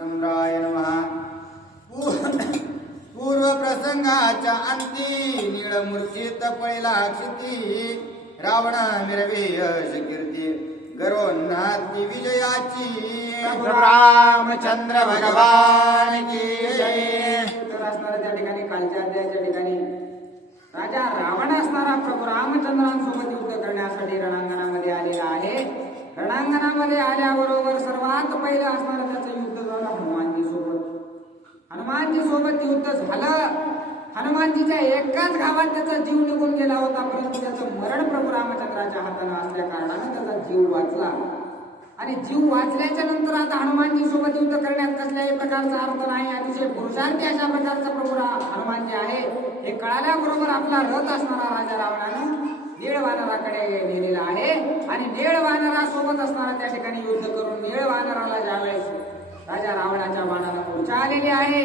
चंद्राय नमः। पूर्व प्रसंगाच्या अंती नीळमूर्छित पळला क्षिती रावण मिरवे यश कीर्ती गरोन्नाती विजयाची रामचंद्र भगवान की जय। तर असणाऱ्या त्या ठिकाणी कालच्या अध्यायाच्या ठिकाणी राजा रावण असणारा प्रभू रामचंद्रांसोबत युद्ध करण्यासाठी रणांगणामध्ये आलेला आहे। रणांगणामध्ये आल्याबरोबर सर्वात पहिलं असणारं त्याचं युद्ध झालं हनुमानजी सोबत। हनुमानजी सोबत युद्ध झालं। हनुमानजीच्या एकाच गावात त्याचा जीव निघून गेला होता, परंतु त्याचं मरण प्रभू रामचंद्राच्या हाताने असल्या कारणाने त्याचा जीव वाचला। आणि जीव वाचल्याच्या नंतर आता हनुमानजी सोबत युद्ध करण्यात कसल्याही प्रकारचा अर्थ नाही। अतिशय पुरुषार्थी अशा प्रकारचा प्रभू हनुमानजी आहे हे कळाल्याबरोबर आपला रथ असणारा राजा रावणानं नीळ वानराकडे नेलेला आहे। आणि नीळ वानरासोबत असणारा त्या ठिकाणी युद्ध करून नीळ वानराला ज्यावेळेस राजा रावणाच्या बाणाला मूर्छा आलेली आहे,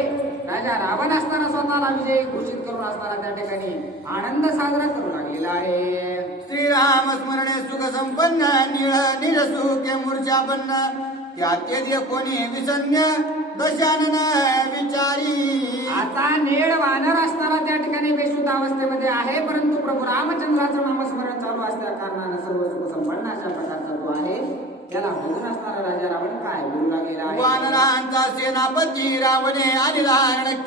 राजा रावण असताना स्वतःला विजयी घोषित करून असताना त्या ठिकाणी आनंद साजरा करू लागलेला आहे। श्रीराम स्मरणे सुख संपन्न नीळ निज सुखे मूर्छापन्न त्यात्य कोणी विसन्य दशानन विचारी। आता नीळ वानर असताना त्या ठिकाणी बेशुद्ध अवस्थेमध्ये आहे, परंतु प्रभू रामचंद्राचं नामस्मरण चालू असल्या कारणाने सर्व सुख संपन्न अशा प्रकारचा तो आहे। त्याला बघून असणारा राजा रावण काय बोलू लागलेला आहे। वानरांचा सेनापती रावणे आलेला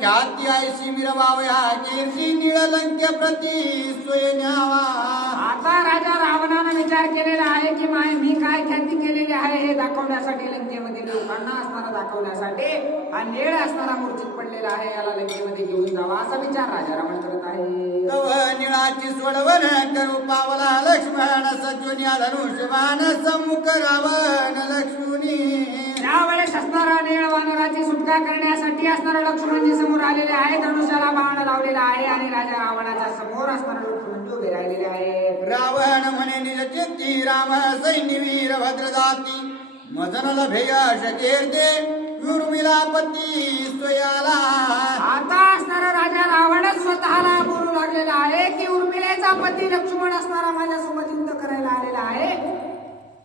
ख्याती ऐशी मिरवावया कीर्ती नीळ लंके प्रती सोय न्यावा। आता राजा रावणाने विचार केलेला आहे की मी काय ख्याती केलेली आहे हे दाखवण्यासाठी, लंकेमध्ये लोकांना असणारा दाखवण्यासाठी हा नीळ असणारा मूर्छित पडलेला आहे, याला लंकेमध्ये घेऊन जावा असा विचार राजा रावण करत आहे। तव निळाची सोडवण करू पावला लक्ष्मण सज्जोन्या धनुष्यवान सम्मुख रावण लक्ष्मणी। त्यावेळेस असणारा नीळ वानराची सुटका करण्यासाठी असणारा लक्ष्मणजी समोर आलेले आहे। धनुष्याला बाण लावलेला आहे आणि राजा रावणाच्या समोर असणारा लक्ष्मणजी उभे राहिलेले आहे। रावण म्हणे निज चित्ती राम सैन्यवीर भद्र जाती मदनला भेयश कीर्ते उर्मिला पती स्वयाला। आता असणारा राजा रावणच स्वतःला बोलू लागलेला आहे की उर्मिलेचा पती लक्ष्मण असणारा माझ्यासोबत युद्ध करायला आलेला आहे,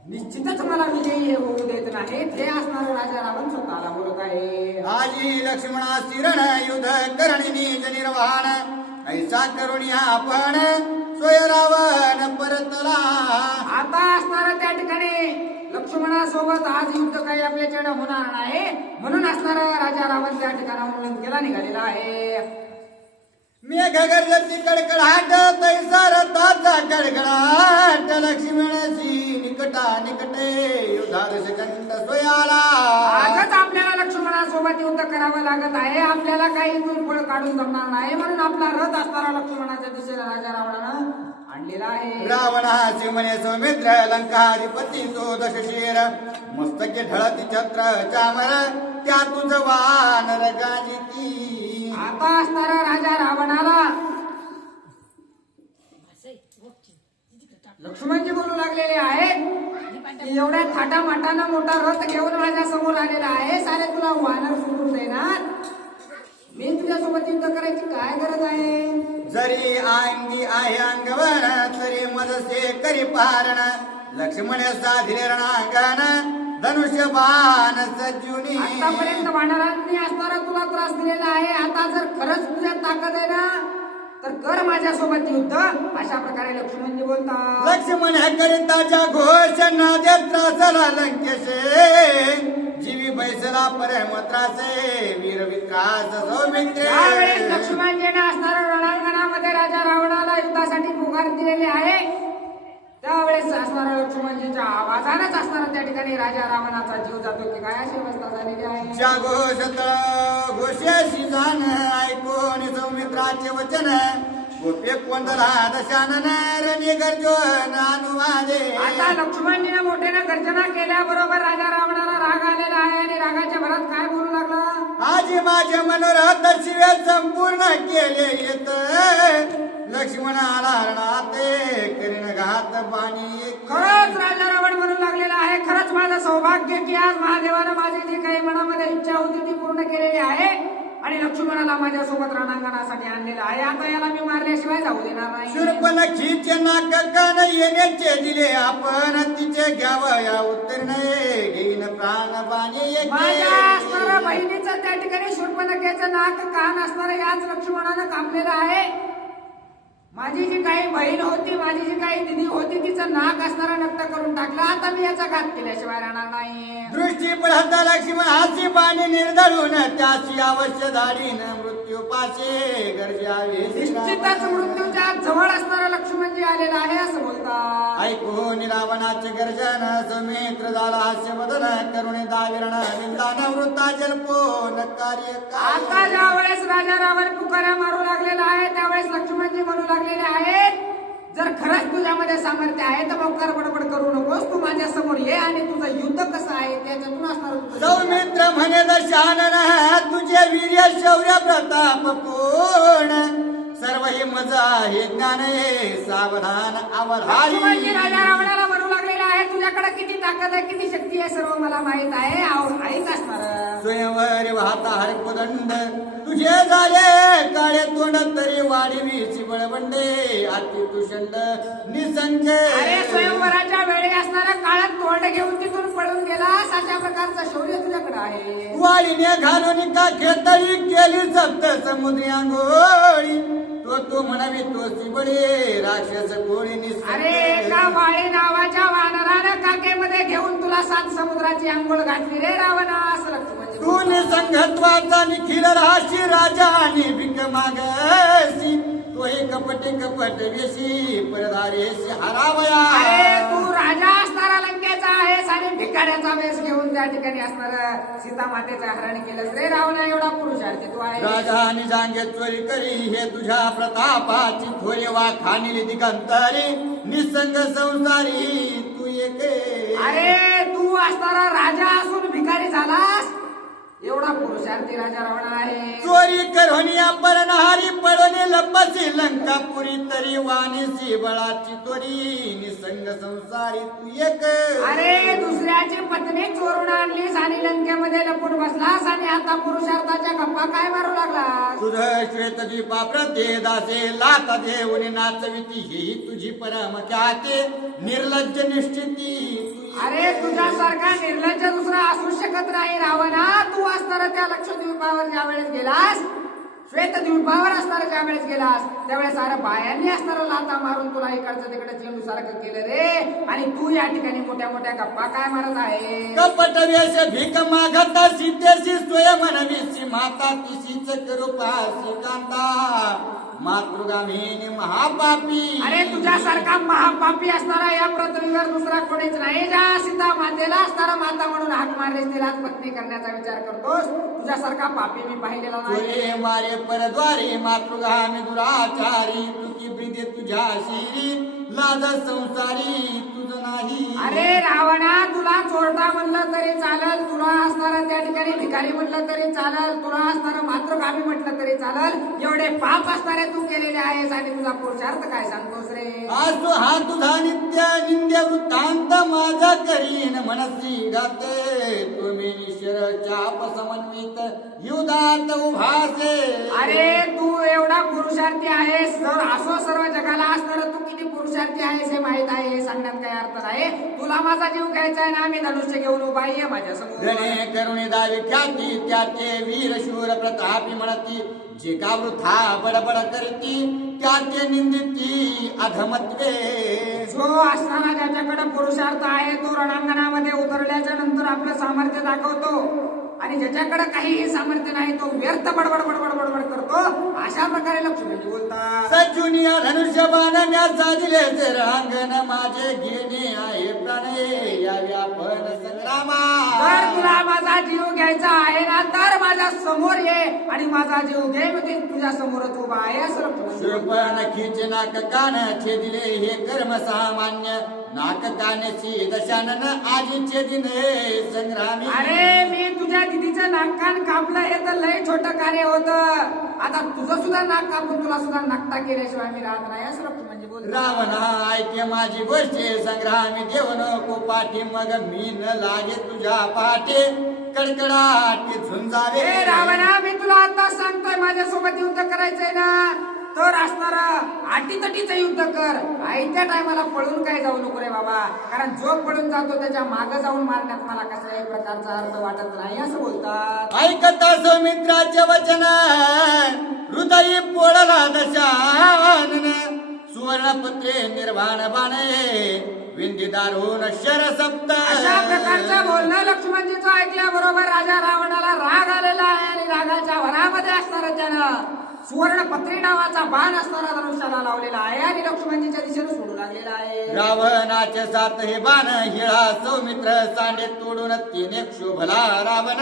निश्चितच मला विजयी हे होऊ देत नाही, हे असणारा राजा रावण स्वतःला बोलत आहे। आजी लक्ष्मणा शिरण युद्ध करणिनी निर्वाहन ऐसा करुणी आपण स्वय रावण परतला। आता असणारा त्या ठिकाणी लक्ष्मणासोबत आज युद्ध काही आपल्याच्याकडे होणार नाही, म्हणून असणारा राजा रावण त्या ठिकाणाहून लंकेला निघालेला आहे। मेघ गरजती कडकडाट तैसा रथाचा कडकडाट लक्ष्मणाची निकटा निकटे युद्धादश कंठ स्वयाला। आजच आपल्याला लक्ष्मणासोबत युद्ध करावं लागत आहे, आपल्याला काही फळ काढून जमणार नाही, म्हणून आपला रथ असणारा लक्ष्मणाच्या दिशेला राजा रावणानं आणलेला आहे। रावणाचे म्हणे सौमित्र लंकाधिपती तो दशशीर मस्तके ढळती छत्र चामर त्या तुझ वानर गाजिती। आता असणारा राजा रावणाला लक्ष्मणजी बोलू लागलेले आहेत की एवढ्या थाटामाटानं मोठा रथ घेऊन माझ्या समोर आलेला आहे, सारे तुला वानर सोडून देणार, मी तुझ्यासोबत युद्ध करायची काय गरज आहे। जरी अंगी आहे अंगवण तरी मदसे करी पारण लक्ष्मण साधिले रणांगण धनुष्य बाण सज्जुनी। आतापर्यंत वानरांनी असणारा तुला त्रास दिलेला आहे, आता जर खरंच तुझ्यात ताकद आहे ना तर कर माझ्यासोबत युद्ध, अशा प्रकारे लक्ष्मणजी बोलतात। लक्ष्मण करिताच्या घोषणा देत त्रासला लंकेशे जीवी बैसला परम त्रासे वीर विक्रास सौमित्रे। त्यावेळेस लक्ष्मणजीने असणाऱ्या रणांगणामध्ये राजा रावणाला युद्धासाठी पुकार दिलेले आहे, त्यावेळेस असणाऱ्या लक्ष्मणजीच्या आवाजानेच असणारा त्या ठिकाणी राजा रावणाचा जीव जातो की काय अशी अवस्था झालेली आहे। ज्या घोषाशी जाण ऐकून सौमित्राचे वचन गोपे कोंदला दशानन रणी गर्जन अनुवादे। आता लक्ष्मणजीने मोठ्याने गर्जना केल्याबरोबर राजा रावणाला राग आलेला आहे आणि रागाच्या भरात काय बोलू लागला, आजी माझे मनोरथ शिवे संपूर्ण केले येत लक्ष्मणाला रणाते करीन घात पाणी। खरंच राजा रावण म्हणू लागलेला आहे, खरंच माझं सौभाग्य की आज महादेवानं माझी जी काही मनामध्ये इच्छा होती ती पूर्ण केलेली आहे आणि लक्ष्मणाला माझ्यासोबत रणांगणासाठी आणलेला आहे, आता याला मी मारल्याशिवाय जाऊ देणार नाही। शूर्पणखीचे नाक कान येण्याचे दिले आपण तिचे घ्यावया उत्तर नाही घेईन प्राण बाणी माझ्या असणाऱ्या लंकेचं नाक कान असणारं याच लक्ष्मणानं कापलेलं आहे. माझी जी काही बहीण होती, माझी जी काही दिदी होती, तिचं नाक असणारा नष्ट करून टाकला. आता मी याचा घात केल्याशिवाय राहणार नाही. दृष्टी पळता लक्ष्मण हासी पाणी निर्दळून त्याची अवश्य धाडीन मृत्यू पाशे गरजावे. निश्चितच मृत्यूच्या जवळ असणारा लक्ष्मणजी आलेला आहे असं बोलतात. ऐकून रावणाचे गर्जन सौमित्र झाला हास्य बदन करुणे दाविरण निंदान वृत्ता जल्पो न कार्य आता ज्या वेळेस राजा रावण पुकाऱ्या मारू लागलेला आहे त्यावेळेस लक्ष्मणजी म्हणू लागलेले आहेत, जर खरंच तुझ्यामध्ये सामर्थ्य आहे तर मोकार बडबड करू नकोस, तू माझ्या समोर ये आणि तुझं युद्ध कसं आहे त्याच्यातून असणार तुझं. सौमित्र म्हणे दशानन तुझे वीर्य शौर्य प्रताप पूर्ण सर्व ही मजा हे ज्ञान हे सावधान लक्ष्मणजी अवधानी. राजा रावणाला म्हणू लागलेला आहे, तुझ्याकडे किती ताकद आहे, किती शक्ती आहे, सर्व मला माहित आहे. ऐक असणार स्वयंवर वाहता हरकुदंड तुझे झाले काळे तोंड तरी वाढवी बळवंडे अति तुषंड निसंग. अरे स्वयंवराच्या वेळी असणारा काळात तोंड घेऊन तिथून पळून गेलास, अशा प्रकारचं शौर्य तुझ्याकडे आहे. वाळीने घालून का खेतळी केली सप्त समुद्री आंघोळी तो म्हणावी तो सिबळे राक्षस कोळी अरे एका वाळी नावाच्या वानरानं काकेमध्ये घेऊन तुला 7 समुद्राची आंघोळ घातली रे रावणा असं लक्ष्मण. तू निसंगत्वाचा निखिल राशी राजा आणि भिक मागसी तो हे कपट कपट वेशी परधारेशी हरावया. अरे तू राजा असणारा लंकेचा आहेस आणि भिकाऱ्याचा वेश घेऊन त्या ठिकाणी असणारा सीता मातेचं हरण केलंस रे रावणा. एवढा पुरुषार्थी तू आहे. राजा आणि जांगे चोरी करी हे तुझ्या प्रतापाची थोरे वा खानिली दिगंतरी निसंग संसारी तू एक. अरे तू असणारा राजा असून भिकारी झालास, एवढा पुरुषार्थी राजा रावण आहे. चोरी करोनी अपरनहारी पडोने लपसी लंकापुरी तरी वाणीसी बळाची तोरी निसंग संसारी तू एक. अरे दुसऱ्याची पत्नी चोरून आणलीस आणि लंकेमध्ये लपून बसलास आणि आता पुरुषार्थाच्या गप्पा काय मारू लागलास. तुझं श्वेतद्वीपा प्रते दासे लाता देऊन नाचविती ही तुझी परम ख्याते निर्लज्ज निश्चिती. अरे तुझ्यासारखा निर्लज्ज दुसरा असू शकत नाही रावणा. तू असणारा त्या लक्षद्वीपावर ज्या वेळेस गेलास, श्वेतद्वीपावर असणारा ज्या वेळेस गेलास त्यावेळेस अरे बायांनी असणारा लाता मारून तुला इकडचं तिकडे चेंडू सारखं केलं रे. आणि तू या ठिकाणी मोठ्या मोठ्या गप्पा काय मारत आहे. कपट वेश भीक मागता सीतेशी स्वयंमनवीशी माता तिशीच कृपाशी कांता मातृगामिनी महापापी. अरे तुझ्यासारखा महापापी असणारा या पृथ्वीवर दुसरा कोणीच नाही. ज्या सीता मातेला असणारा माता म्हणून हाक मारलेस तिलाच पत्नी करण्याचा विचार करतोस. तुझ्यासारखा पापी मी पाहिलेला नाही. चोरे मारे परद्वारी मातृगामी दुराचारी तुझी प्रीती तुझ्या शिरी लाज संसारी तुझ नाही. अरे रावणा तुला चोरटा म्हणलं तरी चालल, तुला असणारा त्या ठिकाणी भिकारी म्हणलं तरी चालल, तुला असणारा मातृगामी म्हटलं तरी चालल. एवढे पाप असणारे तू केलेले आहेस आणि तुझा पुरुषार्थ काय सांगतोस रे. आज हा तुझा नित्य निंद्य वृत्तांत माझा करीन मनसी गाते तुम्ही निश्चर चाप समन्वित युधात उभासे. अरे तू एवढा पुरुषार्थी आहेस, जर असो सर्व जगाला असणार तू किती पुरुषार्थी आहेस हे माहित आहे. हे सांगण्यात काही अर्थ नाही. तुला माझा जीव घ्यायचा आहे ना, मी धनुष्य घेऊन उभा आहे माझ्या समोर. रणे करुणे दावी ख्याती त्याते वीर शूर प्रतापी म्हणती जे का वृथा बडबड करती त्याते निंदिती अधमत्वे. जो असणारा ज्याच्याकडे पुरुषार्थ आहे तो रणांगणामध्ये उतरल्याच्या नंतर आपलं सामर्थ्य दाखवतो आणि ज्याच्याकडे काहीही सामर्थ्य नाही तो व्यर्थ बडबड बडबड बडबड करतो. अशा प्रकारे लक्ष्मणजी बोलतात. सजुनिया धनुष्य बाणण्याचा दिले ते रांगण माझे घेणे आहे प्राणे या व्यापन संग्रामा. जर तुला माझा जीव घ्यायचा आहे ना तर माझ्या समोर ये आणि माझा जीव घे. मी तुझ्या समोरच उभा आहे असं नखीचे नाक कान छेदिले हे कर्म सामान्य नाक कानची दशानन आजीचे दिने संग्रामी. अरे मी तुझ्या दिदीचं नाक कान कापलं हे तर लय छोटं कार्य होतं. आता तुझं सुद्धा नाक कापून तुला सुद्धा नाकटा केल्याशिवाय मी राहत नाही असं म्हणजे बोल. रावणा ऐके माझी गोष्ट संग्रामी देव नको पाठी मग मी न लागे तुझ्या पाठी कडकडाटी झुंजावे. रावणा मी तुला आता सांगतोय माझ्यासोबत युद्ध करायचंय ना तर असणार आटीतटीचं युद्ध कर. आयत्या टायमाला पळून काय जाऊ नको रे बाबा, कारण जो पळून जातो त्याच्या मागे जाऊन मारण्यात मला कशाही प्रकारचा अर्थ वाटत नाही असं बोलतात. ऐकता सौमित्राचे वचन हृदयी पोळला दशानन सुवर्णपत्रे निर्वाण बाणे विंधी दारुण शरसप्त. अशा प्रकारचं बोलणं लक्ष्मणजीचं ऐकल्याबरोबर राजा रावणाला राग आलेला आहे आणि रागाच्या भरामध्ये असणारं त्यानं सुवर्णपत्री नावाचा बाण असणारा धनुष्याला लावलेला आहे आणि लक्ष्मणजीच्या दिशेने सोडू लागलेला आहे. रावणाचे सात हे बाण हिळा सौमित्र सांडे तोडून तिने क्षोभला रावण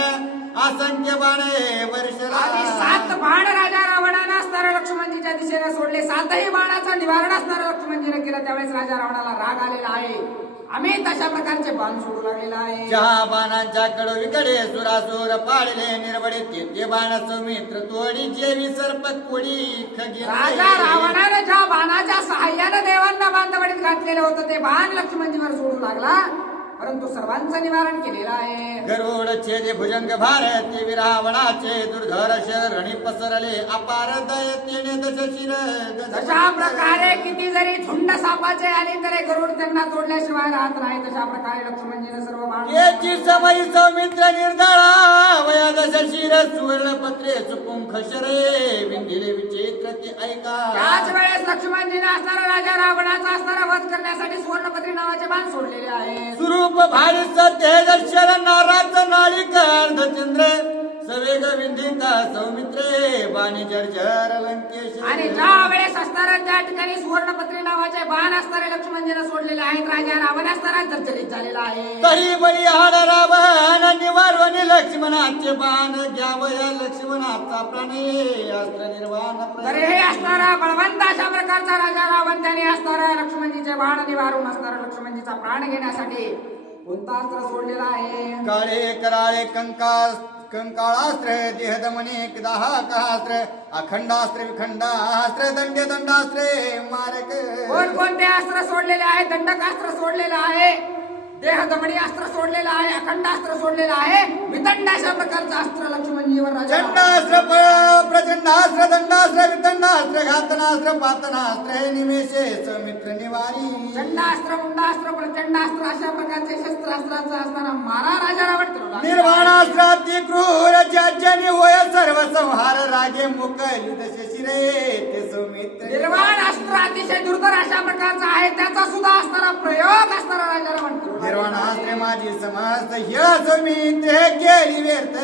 असंख्य बाणे वर्षला. आणि 7 बाण राजा रावणानं असणाऱ्या लक्ष्मणजीच्या दिशेने सोडले. 7ही बाणाचं निवारण असणाऱ्या लक्ष्मणजीने केलं. त्यावेळेस राजा रावणाला राग आलेला आहे. आम्ही तशा प्रकारचे बाण सोडू लागलेला आहे. ज्या बाणांच्या कडवीकडे सुरासुर पाळले निर्वडे ते बाण सौमित्र तोडी जेवी सर्प कोडी खगी. राजा रावणाने ज्या बाणाच्या सहाय्याने देवांना बांधवडीत घातलेलं होतं ते बाण लक्ष्मणजीवर सोडू लागला, परंतु सर्वांचं निवारण केलेलं आहे. गरुड छेदे भुजंग भारती विरावणाचे दुर्धर शरणी पसरले अपार दयतेने दश शिर. तशा प्रकारे किती जरी झुंड सापाचे आले तरी गरुड त्यांना तोडल्याशिवाय राहत नाही. तशा प्रकारे लक्ष्मणजीने सर्व बाण याची समय सौमित्र निर्दळा वया दश शिर सुवर्णपत्रे चुकून खशरे विंदिले विचित्र ती ऐका. त्याच वेळेस लक्ष्मणजीने असणारा राजा रावणाचा असणारा वध करण्यासाठी सुवर्णपत्री नावाचे बाण सोडलेले आहे. स्वरूप भारीच तेजशर नाराच नाळिक अर्धचंद्र सवेग विंधिका सौमित्रे बाणी जर्जर लंकेश. आणि ज्या वेळेस असणारा त्या ठिकाणी सुवर्णपत्री नावाचे बाण असणारे लक्ष्मणजीने सोडलेले आहेत. राजा रावण असणारा जर्जरित झालेला आहे. तरी बळी हाड रावण निवारवणी लक्ष्मणाचे बाण घ्यावया लक्ष्मणाचा प्राण अस्त्र निर्वाण. तर हे असणारा बळवंत अशा प्रकारचा राजा रावण त्याने असणारा लक्ष्मणजीचे बाण निवारून असणारा लक्ष्मणजीचा प्राण घेण्यासाठी कोणता अस्त्र सोडलेला आहे. काळे कराळे कंकाळास्त्र देहदमने दाहकास्त्र अखंडास्त्र विखंडास्त्र दंडे दंडास्त्रे मारक. कोणते अस्त्र सोडलेले आहे. दंडकास्त्र सोडलेलं आहे, देहदमनी अस्त्र सोडलेलं आहे, अखंडास्त्र सोडलेलं आहे, विदंड अशा प्रकारचं अस्त्र लक्ष्मणजीवर चंडास्त्र प्रचंडास्त्र दंडास्त्र विदंडास्त्र घातनास्त्र पातनास्त्र हे निमेषे सौमित्र निवारी. चंडास्त्र मुंडास्त्र प्रचंडास्त्र अशा प्रकारचे शस्त्रास्त्राचा असताना मारा राजा रावण निर्वाणास्त्र अति क्रूर ज्याच्याने होय सर्व संहार रागे मुकली दशे शिरे ते सौमित्र. निर्वाण अस्त्र अतिशय दुर्धर अशा प्रकारचा आहे. त्याचा सुद्धा असणारा प्रयोग असणारा राजा रावण निर्वाणास्त्रे माझी समस्त हिळा सौमित्र केली व्यर्थ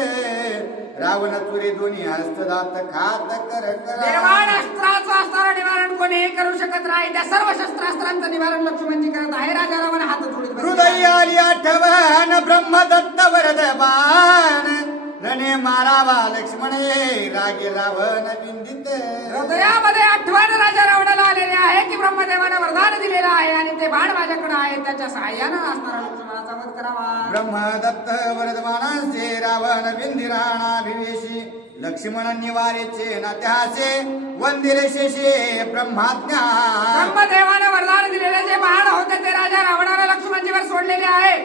रावण चुरी दोन्ही हस्तदात खात कर. निर्वाण अस्त्राचं असणारं निवारण कोणीही करू शकत नाही. त्या सर्व शस्त्रास्त्रांचं निवारण लक्ष्मणजी करत आहे. राजा रावण हात जोडीत हृदय आली आठवण ब्रह्मदत्त वरद बाण रणे मारावा लक्ष्मणे रागे रावण विंदित. हृदयामध्ये आठवण राजा रावणाला आलेले आहे की ब्रह्मदेवानं वरदान दिलेलं आहे आणि ते बाण माझ्याकडे आहे. त्याच्या सहाय्यानं असणारा लक्ष्मणाचा वध करावा. ब्रह्मदत्त वरदमानांचे रावण विंदिराणाभिवेशी लक्ष्मण निवारेचे नात्याचे वंदिरे शेषे ब्रह्माज्ञा. ब्रह्मदेवानं वरदान दिलेले जे बाण होते ते राजा रावणाला लक्ष्मणजीवर सोडलेले आहे,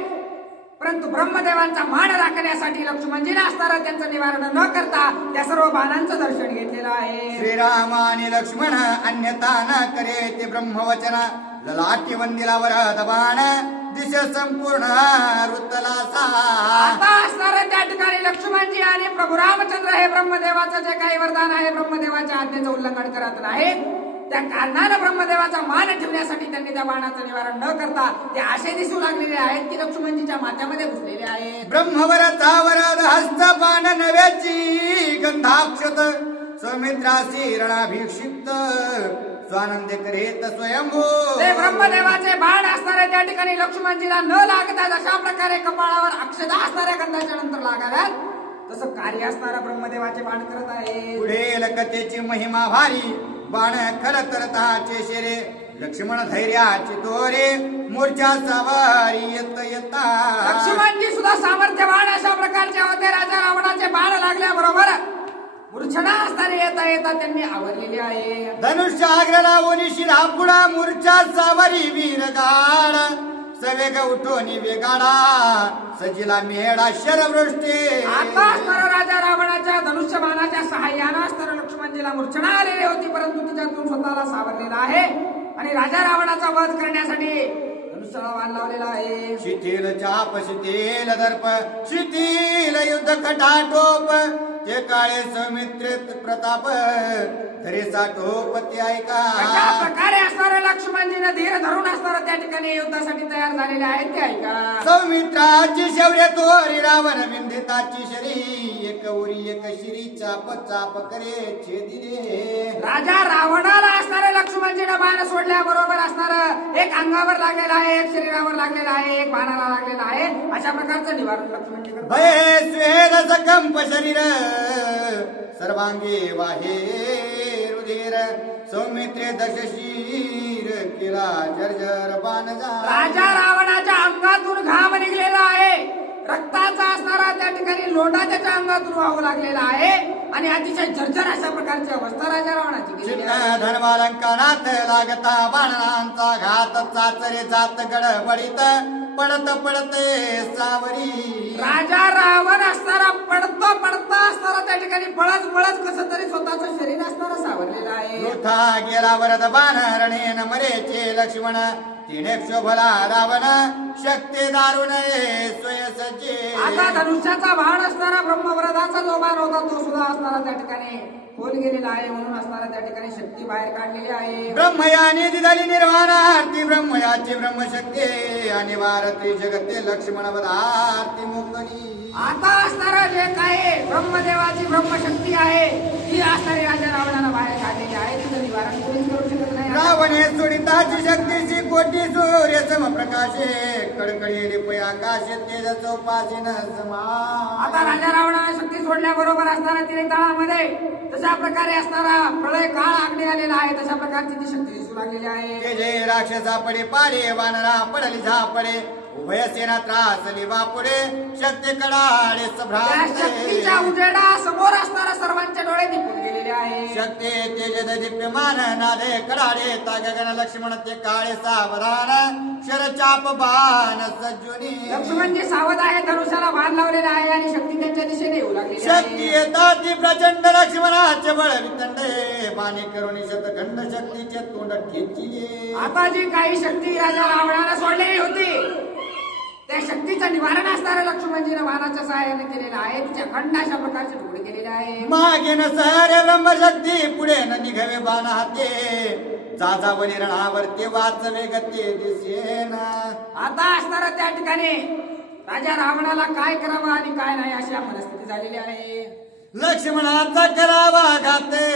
परंतु ब्रह्मदेवांचा मान राखण्यासाठी लक्ष्मणजीने असणारं त्यांचं निवारण न करता त्या सर्व बाणांचं दर्शन घेतलेलं आहे. श्रीराम आणि लक्ष्मण अन्यथा न करे ते ब्रह्मवचन ललाटी वंदिला वरद बाण दिश संपूर्ण वृत्तलासा. आता असणारं त्या ठिकाणी लक्ष्मणजी आणि प्रभू रामचंद्र हे ब्रह्मदेवाचं जे काही वरदान आहे ब्रह्मदेवाच्या आज्ञेचं उल्लंघन करत नाहीत. त्या कारणानं ब्रह्मदेवाचा मान ठेवण्यासाठी त्यांनी त्या बाणाचं निवारण न करता ते असे दिसू लागलेले आहेत की लक्ष्मणजीच्या माथ्यामध्ये घुसलेले आहेत. ब्रह्मवरचा वरद हस्त बाण नव्याची गंधाक्षत सौमित्रासी रणाभिक्षिप्त स्वानंदे करेत स्वयंभू. ते ब्रह्मदेवाचे बाण असणारे त्या ठिकाणी लक्ष्मणजीला न लागतात अशा प्रकारे कपाळावर अक्षदा असणाऱ्या गंधाच्या नंतर लागाव्यात तसं कार्य असणारा ब्रह्मदेवाचे बाण करत आहे. पुढील कथेची महिमा भारी बाण खर तर ताचे शेरे लक्ष्मण धैर्याची तोरे मोर्चा सावारी येता. लक्ष्मणजी सुद्धा सामर्थ्यवान अशा प्रकारचे होते. राजा रावणाचे बाण लागल्याबरोबर मूर्छना असताना येता येता त्यांनी आवरलेली आहे. धनुष्य आग्रला ओनी शिरा पुढा मूर्छा सावरी वीरगाड सवेग उठोनी वेगाडा सजिला मेळा शरवृष्टी. आता असणारा राजा रावणाच्या धनुष्यबाणाच्या सहाय्यानं असणारा लक्ष्मणजीला रावणाला मूर्छना आलेली होती, परंतु तिच्यातून स्वतःला सावरलेला आहे आणि राजा रावणाचा वध करण्यासाठी धनुष्याला बाण लावलेला आहे. शिथिल चाप शिथिल दर्प शिथिल युद्ध खटाटोप ते काळे सौमित्र प्रताप तरी साठोप ते ऐका. अशा प्रकारे असणारे लक्ष्मणजीने धीर धरून असणारे त्या ठिकाणी युद्धासाठी तयार झालेले आहेत ते ऐका. सौमित्राची शौर्य तोरी रावण विंदिताची शरी एक उरी एक शिरी चाप चाप करे छेदिले. राजा रावणाला असणारे लक्ष्मणजीने बाण सोडल्याबरोबर असणार एक अंगावर लागलेला आहे, एक शरीरावर लागलेला आहे, एक बाणाला लागलेला आहे. अशा प्रकारचं निवारण लक्ष्मणजी करतात. भय स्वेद सकंप शरीर सर्वांगी वाहे रुधिर सौमित्रे दशशीर केला जर्जर बाणजा. राजा रावणाच्या अंगातून घाम निघलेला आहे, रक्ताचा असणारा त्या ठिकाणी लोंढा त्याच्या अंगातून वाहू लागलेला आहे आणि अतिशय जर्जर अशा प्रकारची अवस्था राजा रावणाची केलेली आहे. धर्मालंकनात लागता बाणांचा घात चाचरे जात गडबडीत पडत पडते सावरी. राजा रावण असणारा पडतो पडता असणारा त्या ठिकाणी पळत पळत कसं तरी स्वतःचं शरीर असणारा सावरलेलं आहे. वृथा गेला वरद बाण रणेन मरेचे लक्ष्मण तिने क्षोभला रावण शक्ती दारुण स्वयंसज्जे. आता धनुष्याचा बाण असणारा ब्रह्मवरदाचा जो बाण होता तो सुद्धा असणारा त्या ठिकाणी खोल गेलेला आहे, म्हणून असणारा त्या ठिकाणी शक्ती बाहेर काढलेली आहे. ब्रह्मयाने दिली निर्वाणार्थी ब्रह्मयाची ब्रह्मशक्ती आणि वारती जगते लक्ष्मण वधार्थी मोकली. आता असणारा जे काय ब्रह्मदेवाची ब्रह्मशक्ती आहे ती असणारी राजा रावणाला बाहेर काढलेली आहे, तिचं निवारण कोणीच करू शकत नाही. रावणे सुडिताची शक्तीची कोटी सूर्य समप्रकाशे कडकडे लिपय आकाशे तेज चौपाशीन समा. आता राजा रावणाने शक्ती सोडल्याबरोबर असणारा तिने तळामध्ये तशा प्रकारे असणारा प्रलय काळ आग्ने आलेला आहे, तशा प्रकारची ती शक्ती दिसू लागलेली आहे. ते जे राक्षसा पडे पाडे वानरा पडली झापडे उभय सेना त्रासली वापुडे शक्ती कडाळे त्या सभ्रांते. शक्तीच्या उजेडा समोर असणारा सर्वांचे डोळे दिपून गेलेले आहे. शक्ती तेज दिप्यमान नादे कडाळे तागगन लक्ष्मण ते काळे सावधान शरचाप बाण सज्जुनी. लक्ष्मणजी सावध आहे, धनुष्याला बाण लावलेला आहे आणि शक्ती त्यांच्या दिशेने येऊ लागलेली शक्ती आहे. येतात ती प्रचंड लक्ष्मणाचे बळ वितंडे बाणे करुणी शतखंड शक्तीचे तोंड ठेचिले. आता जी काही शक्ती राजा रावणाला सोडलेली होती त्या शक्तीचं निवारण असणाऱ्या लक्ष्मणजीने बाणाच्या सहाय्याने केलेलं आहे, तिच्या खंड अशा प्रकारचे तुकडे केलेले आहे. मागे न सारे ब्रह्मशक्ती पुढे न निघवे बाण हाते जाजावली रणावरती वाचवे गते दिसेना. आता असणारा त्या ठिकाणी राजा रावणाला काय करावं आणि काय नाही अशी परिस्थिती झालेली आहे. लक्ष्मणाचा करावा घाते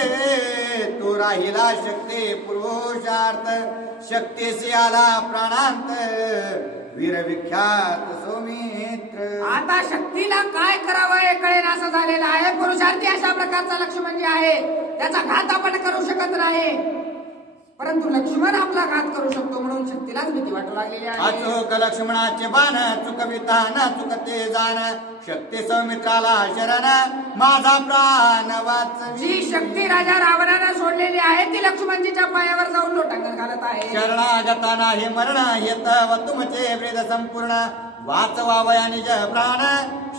तो राहिला शक्ती पुरुषार्थ शक्तीशी आला प्राणांत वीर विख्यात सौमित्र. आता शक्तीला काय करावं हे कळेन असं झालेलं आहे. पुरुषार्थी अशा प्रकारचा लक्ष्मण आहे, त्याचा घात आपण करू शकत नाही, परंतु लक्ष्मण आपला घात करू शकतो, म्हणून शक्तीलाच भीती वाटू लागलेली आहे. अचूक लक्ष्मणाचे बाण चुकविता न चुकते जाण शक्ती सौमित्राला शरण माझा प्राण वाचवी. जी शक्ती राजा रावणाने सोडलेली आहे ती लक्ष्मणजीच्या पायावर जाऊन लोटांगण घालत आहे. शरणागता नाही मरण येत व तुमचे वेद संपूर्ण वाचवावया निज प्राण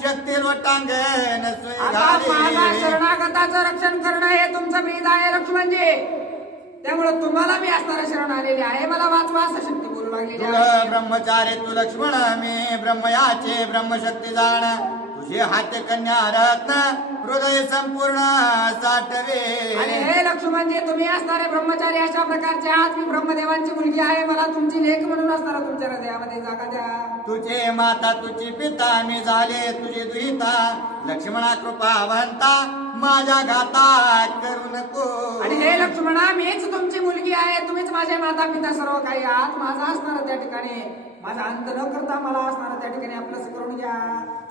शक्ती लोटांगण आता माझा शरणागताचं रक्षण करणं हे तुमचं ब्रीद आहे लक्ष्मणजी, त्यामुळे तुम्हाला मी असणारा शरण आलेले आहे, मला वाचवा असं शक्ती बोलू लागलेली आहे. ब्रह्मचारी तू लक्ष्मण मी ब्रह्मयाचे ब्रह्मशक्ती जाण तुझे हाते कन्या रत्न हृदय संपूर्ण साठवे. आणि हे लक्ष्मणजी तुम्ही असणारे ब्रह्मचारी अशा प्रकारचे आहात, मी ब्रह्मदेवांची मुलगी आहे, मला तुमची लेख म्हणून असणारा तुमच्या हृदयामध्ये जागा द्या. तुझे माता तुझी पिता मी झाले तुझी दुहिता लक्ष्मणा कृपावंता माझ्या घाता करू नको. आणि हे लक्ष्मणा मीच तुमची मुलगी आहे, तुम्हीच माझे माता पिता सर्व काही आहात, माझा असणारा त्या ठिकाणी माझा अंत न करता मला असणारा त्या ठिकाणी आपलंच करून घ्या.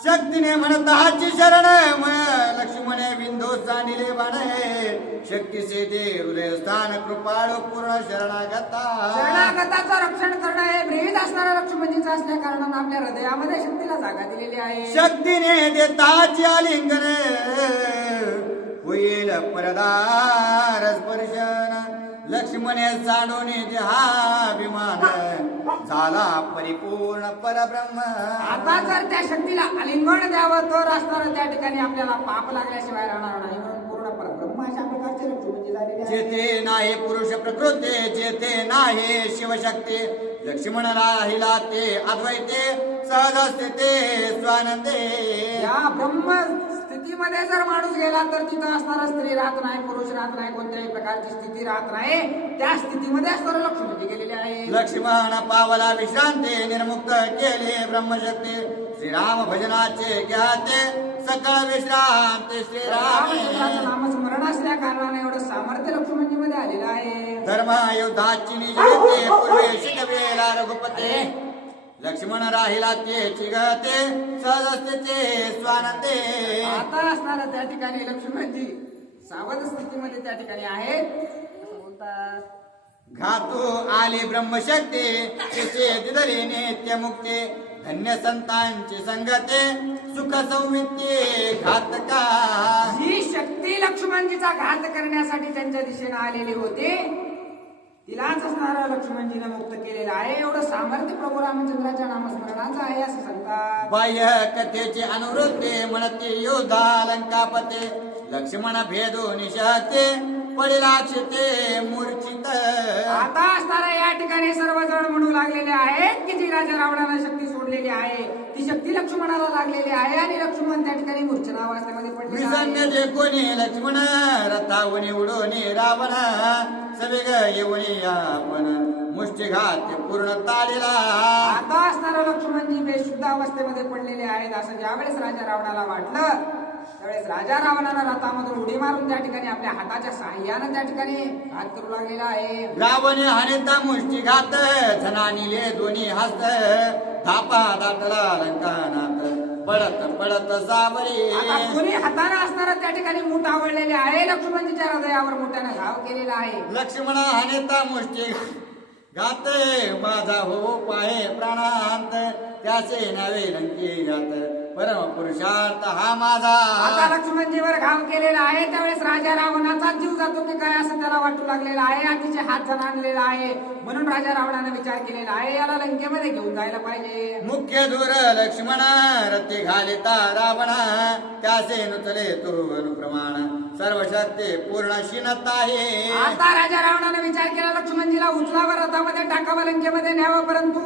शक्तीने म्हणताची शरण लक्ष्मणे बिंदू सांडिले बाणे शक्तीचे दे हृदय स्थान कृपाळू पूर्ण शरणागता. शरणागताचं रक्षण करणं हे ब्रीद असणाऱ्या लक्ष्मणजीचं असल्या कारणानं आपल्या हृदयामध्ये शक्तीला जागा दिलेली आहे. शक्तीने देताची आलिंगन होईल परदार स्पर्शन लक्ष्मणे साडून देहाभिमान झाला परिपूर्ण परब्रह्म. आता जर त्या शक्तीला आलिंगन द्यावं तर असणारं त्या ठिकाणी आपल्याला पाप लागल्याशिवाय राहणार नाही, म्हणून पूर्ण परब्रह्म अशा प्रकारची असे लक्ष्मणजी झालेले आहे. जेथे नाही पुरुष प्रकृती, जेथे नाही शिवशक्ती, लक्ष्मण राहिला ते अद्वैते, सहज असते ते स्वानंदे. या ब्रह्म स्थितीमध्ये जर माणूस गेला तर तिथं असणारा स्त्री राहत नाही, पुरुष राहत नाही, कोणत्याही प्रकारची स्थिती राहत नाही. त्या स्थितीमध्ये असणारे लक्ष्मणजी गेलेले आहे. लक्ष्मण पावला विश्रांती, निर्मुक्त केले ब्रह्मशक्ती, श्रीराम भजनाचे घ्याते सकळ विश्रांती. रामचंद्राचं श्रीराम नामस्मरण असल्या कारणाने एवढं सामर्थ्य लक्ष्मणजी मध्ये आलेलं आहे. धर्म युद्धाची निजते, पूर्वे शिकवेला रघुपते, लक्ष्मण राहिला ते चिगते, सहज असते ते स्वानंदे. आता असणारा त्या ठिकाणी लक्ष्मणजी सावध स्थितीमध्ये त्या ठिकाणी आहेत. असं बोलतात, घातू आली ब्रह्मशक्ती, तिचे दिदरी नित्य मुक्ती, धन्य संतांची संगते, सुख सौमित्ये घातका. ही शक्ती लक्ष्मणजीचा घात करण्यासाठी त्यांच्या दिशेने आलेली होती, तिलाच असणारा लक्ष्मणजीने मुक्त केलेला आहे. एवढं सामर्थ्य प्रभू रामचंद्राच्या नामस्मरणाचं आहे असं सांगतात. बाह्य कथेची अनुवृत्ती, म्हणते योद्धा लंकापते, लक्ष्मण भेदो निशते, पडिलाक्षते मूर्छित. आता असणारा या ठिकाणी सर्वजण म्हणू लागलेले आहेत की जी राजा रावणाने शक्ती सोडलेली आहे ती शक्ती लक्ष्मणाला लागलेली आहे आणि लक्ष्मण त्या ठिकाणी मूर्छनावस्थेमध्ये पडलेला विसन्य आहे. जे कोणी लक्ष्मण, रथावणी उडोनी रावण, सवेग येऊनी आपण, मुष्टिघात पूर्ण ताडीला. आता असणारा लक्ष्मणजी बेशुद्ध अवस्थेमध्ये पडलेले आहेत असं ज्यावेळेस राजा रावणाला वाटलं त्यावेळेस राजा रावणानं रथामधून उडी मारून त्या ठिकाणी आपल्या हाताच्या साह्यानं त्या ठिकाणी घात करू लागलेला आहे. रावण हानेता मुष्टिघात, धनानिले दोन्ही हस्त, धापा दाटला लंकानाथ, पडत पडत सावरी. आता दोन्ही हाताने असणारा त्या ठिकाणी मूठ आवडलेले आहे. लक्ष्मणजीच्या हृदयावर मोठ्यानं घाव केलेला आहे. लक्ष्मण हानेता मुष्टी घात, माझा हो पाहे प्राणांत, त्याचे नवे लंके जात, परम पुरुषार्थ हा माझा. आता लक्ष्मणजीवर घाव केलेला आहे त्यावेळेस राजा रावणाचा जीव जातो की काय असं त्याला वाटू लागलेला आहे. अतिशय हात जण आणलेला आहे म्हणून राजा रावणाने विचार केलेला आहे याला लंकेमध्ये घेऊन जायला पाहिजे. मुख्य दूर लक्ष्मण, रथे घालिता रावण, त्याचे नुतले तो अनुप्रमाण, सर्व शक्ती पूर्ण शिनत आहे. आता राजा रावणाने विचार केला लक्ष्मणजीला उचलावर रथामध्ये टाकावं, लंकेमध्ये न्यावं, परंतु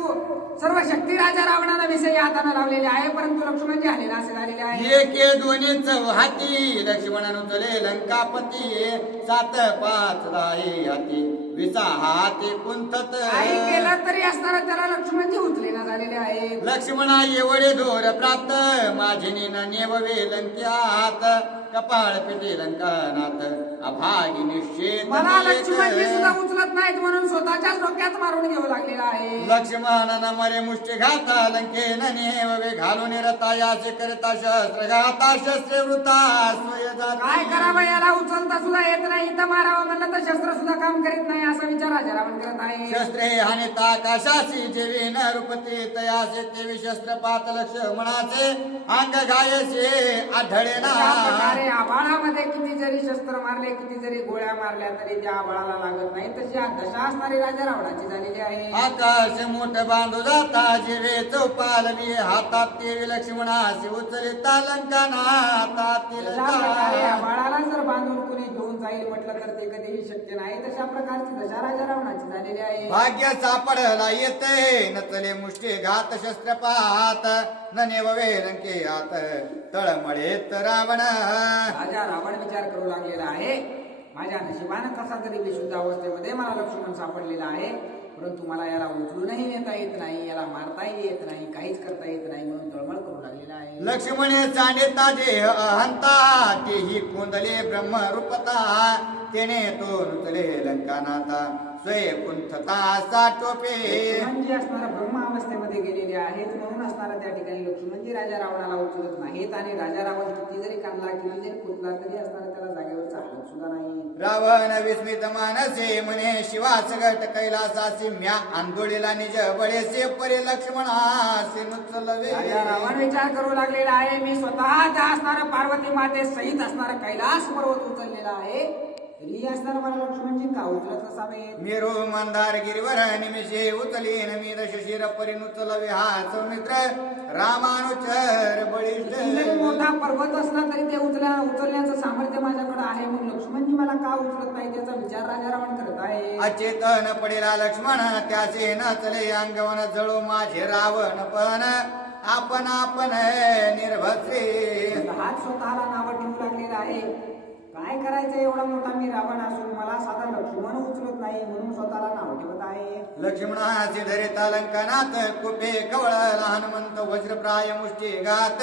सर्व शक्ती राजा रावणाने विषयी हाताने लावलेली आहे परंतु लक्ष्मणजी आलेला असे झालेले आहे. एके दोन्ही चौहाती, लक्ष्मण नुतले लंकापती, 7 5 दाही हाती, 20 हाती कुंतत. काही केलं तरी असणारा त्याला लक्ष्मणजी उचलेला झालेले आहे. लक्ष्मणा एवढे दोर प्राप्त, माझे नेववे लंक्यात, कपाळ पिटे लंकानाथ, अभागी निश्चित. मला लक्ष्मणजी सुद्धा उचलत नाहीत म्हणून स्वतःच्याच डोक्यात मारून घेऊ लागलेला आहे. लक्ष्मण मरे मुष्टी घाता, लंकेन नेववे घालून रतायाचे करता, शस्त्र घाता शस्त्रे वृता स्वय जाती. काय करावं याला उचलता सुद्धा येत नाही, इथं मारावं म्हणलं तर शस्त्र सुद्धा काम करीत नाही असा विचार राजा रावण करत आहे. शस्त्रे हानिता काशासी, जेवी न रूपते तयासे, तेवी शस्त्र पात लक्ष्मणाचे, अंग गायचे आढळे ना. अशा प्रकारे आभाळामध्ये किती जरी शस्त्र मारले, किती जरी गोळ्या मारल्या तरी त्या आभाळाला लागत नाही. तशी दशा असणारी राजा रावणाची झालेली आहे. आकाश मोठ बांधू जाता, जेवे चौपालवी हातात, तेवी लक्ष्मणाशी उचलिता लंकानाथातील. अशा प्रकारे आभाळाला जर बांधून कुणी घेऊन जाईल म्हटलं तर ते कधीही शक्य नाही. तशा प्रकारची दशा राजा रावणाची झालेली आहे. भाग्य सापडला येते, नचले मुष्टी घात शस्त्र पाहात, न नेववे लंकेयात, तळमळेत रावण. राजा रावण विचार करू लागलेला आहे माझ्या नशिबानं कसा तरी बेशुद्ध अवस्थेमध्ये मला लक्ष्मण सापडलेला आहे परंतु मला याला उचलूनही नेता येत नाही, याला मारताही येत नाही, काहीच करता येत नाही म्हणून तळमळ करू लागलेला आहे. लक्ष्मणे चांडेता देह अहंता, तेही कोंदले ब्रह्म रूपता, तेने तो नुतले लंकानाथा, स्वय कुंठता साटोपे. लक्ष्मणजी असणारा ब्रह्म अवस्थेमध्ये गेलेले आहेत म्हणून असणारा त्या ठिकाणी लक्ष्मणजी राजा रावणाला उचलत नाहीत आणि राजा रावण किती जरी काढला, किती जरी कुठला तरी असणारा त्याला जागेवर चालत सुद्धा नाही. रावण विस्मित मानसे, म्हणे शिवास गट कैलासासी, म्या आंदोळीला निज बळेसे, परे लक्ष्मणासे नुचलवे. राजा रावण विचार करू लागलेला आहे मी स्वतः त्या असणारा पार्वती माते सहित असणारा कैलास पर्वत उचललेला आहे तरी असणारा मला लक्ष्मणजी का उचलत नसावे. मेरू मंदार गिरीवर निमिषे उचलीन, मी दशशिर परी नुचलवे, हा सौमित्र रामानुचर बळीष्ठ. किती जरी मोठा पर्वत असला तरी ते उचलण्याचं सामर्थ्य माझ्याकडे आहे, मग लक्ष्मणजी मला का उचलत नाही त्याचा विचार राजा रावण करत आहे. अचेतन पडेला लक्ष्मण त्याचे नचले अंगवन जळू माझे रावण पण आपण आपण निर्भत्रे. हात स्वतःला नावं ठेवू लागलेला आहे. काय करायचं, एवढा मोठा मी रावण असून मला साधा लक्ष्मण उचलत नाही म्हणून स्वतःला नाव ठेवत आहे. लक्ष्मणाचे धरिता लंकनात कुपे कवळ हनुमंत वज्रप्राय मुष्टी घात